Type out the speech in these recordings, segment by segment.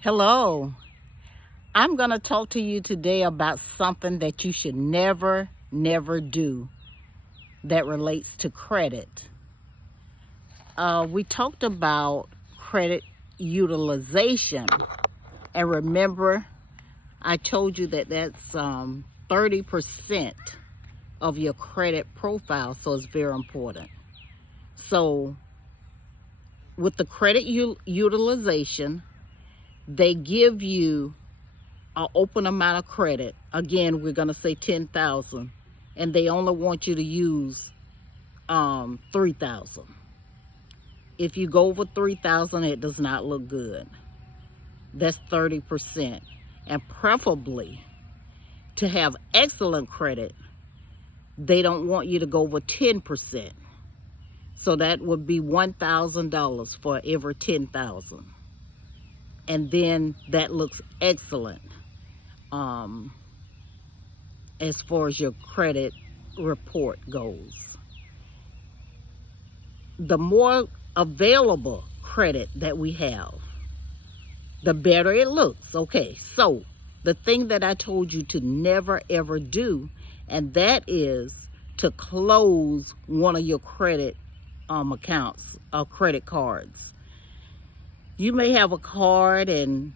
Hello, I'm going to talk to you today about something that you should never do that relates to credit. We talked about credit utilization, and remember, I told you that that's 30% of your credit profile, so it's very important. So, with the credit utilization, they give you an open amount of credit. Again, we're going to say 10,000, and they only want you to use 3,000. If you go over 3,000, it does not look good. That's 30%. And preferably, to have excellent credit, they don't want you to go over 10%. So that would be $1,000 for every 10,000. And then that looks excellent as far as your credit report goes. The more available credit that we have, the better it looks. Okay, so the thing that I told you to never ever do, and that is to close one of your credit accounts or credit cards. You may have a card and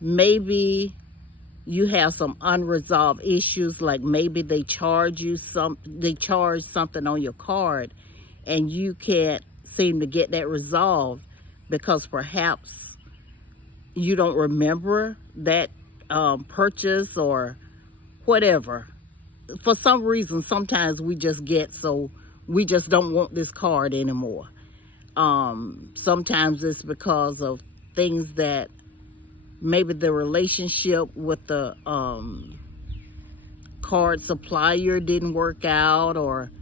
maybe you have some unresolved issues, like maybe they charge something on your card and you can't seem to get that resolved because perhaps you don't remember that purchase or whatever. For some reason, sometimes we just don't want this card anymore. Sometimes it's because of things that maybe the relationship with the card supplier didn't work out, or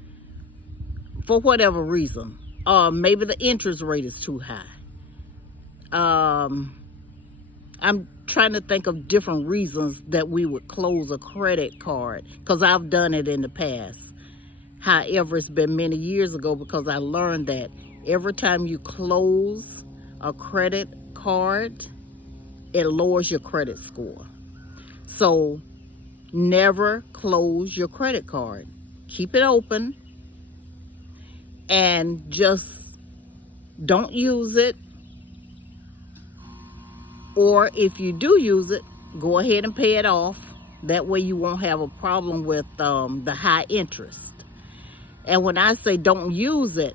for whatever reason. Maybe the interest rate is too high. I'm trying to think of different reasons that we would close a credit card, because I've done it in the past. However, it's been many years ago, because I learned that every time you close a credit card, it lowers your credit score. So never close your credit card. Keep it open and just don't use it. Or if you do use it, go ahead and pay it off. That way you won't have a problem with the high interest. And when I say don't use it,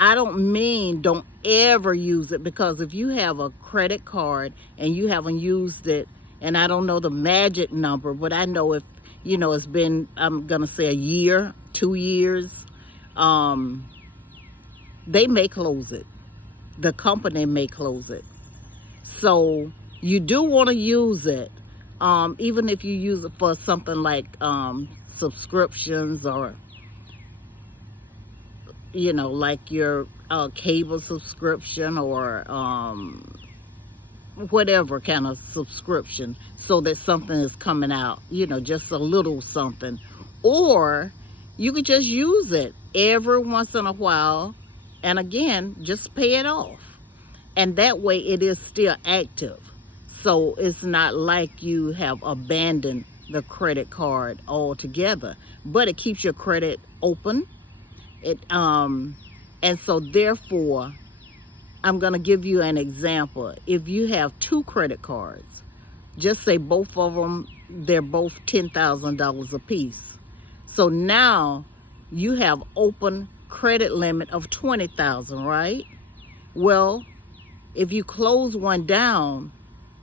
I don't mean don't ever use it, because if you have a credit card and you haven't used it, and I don't know the magic number, but I know if, it's been, I'm going to say a year, 2 years, they may close it. The company may close it. So you do want to use it, even if you use it for something like subscriptions, or like your cable subscription, or whatever kind of subscription, so that something is coming out, just a little something. Or you could just use it every once in a while, and again, just pay it off. And that way it is still active. So it's not like you have abandoned the credit card altogether, but it keeps your credit open. And so therefore, I'm going to give you an example. If you have 2 credit cards, just say both of them, they're both $10,000 a piece. So now you have open credit limit of $20,000, right? Well, if you close one down,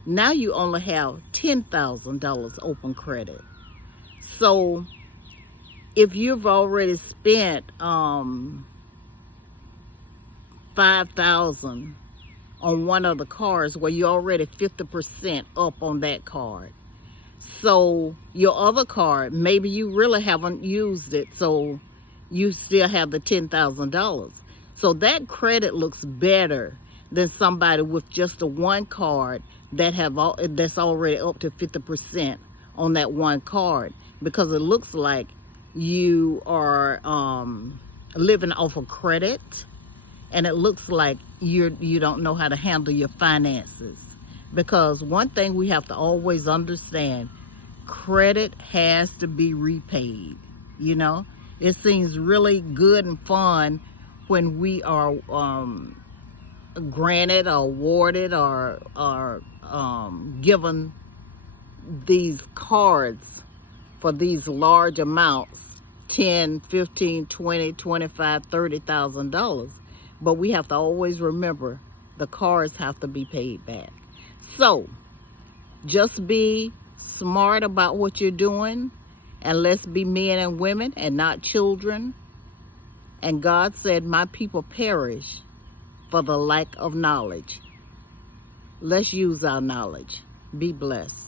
now you only have $10,000 open credit. So if you've already spent $5,000 on one of the cards, well, you're already 50% up on that card. So your other card, maybe you really haven't used it, so you still have the $10,000. So that credit looks better than somebody with just the one card that's already up to 50% on that one card, because it looks like you are living off of credit, and it looks like you don't know how to handle your finances. Because one thing we have to always understand, credit has to be repaid. You know, it seems really good and fun when we are granted or awarded or given these cards for these large amounts, 10, 15, 20, 25, $30,000. But we have to always remember the cards have to be paid back. So just be smart about what you're doing, and let's be men and women and not children. And God said, my people perish for the lack of knowledge. Let's use our knowledge. Be blessed.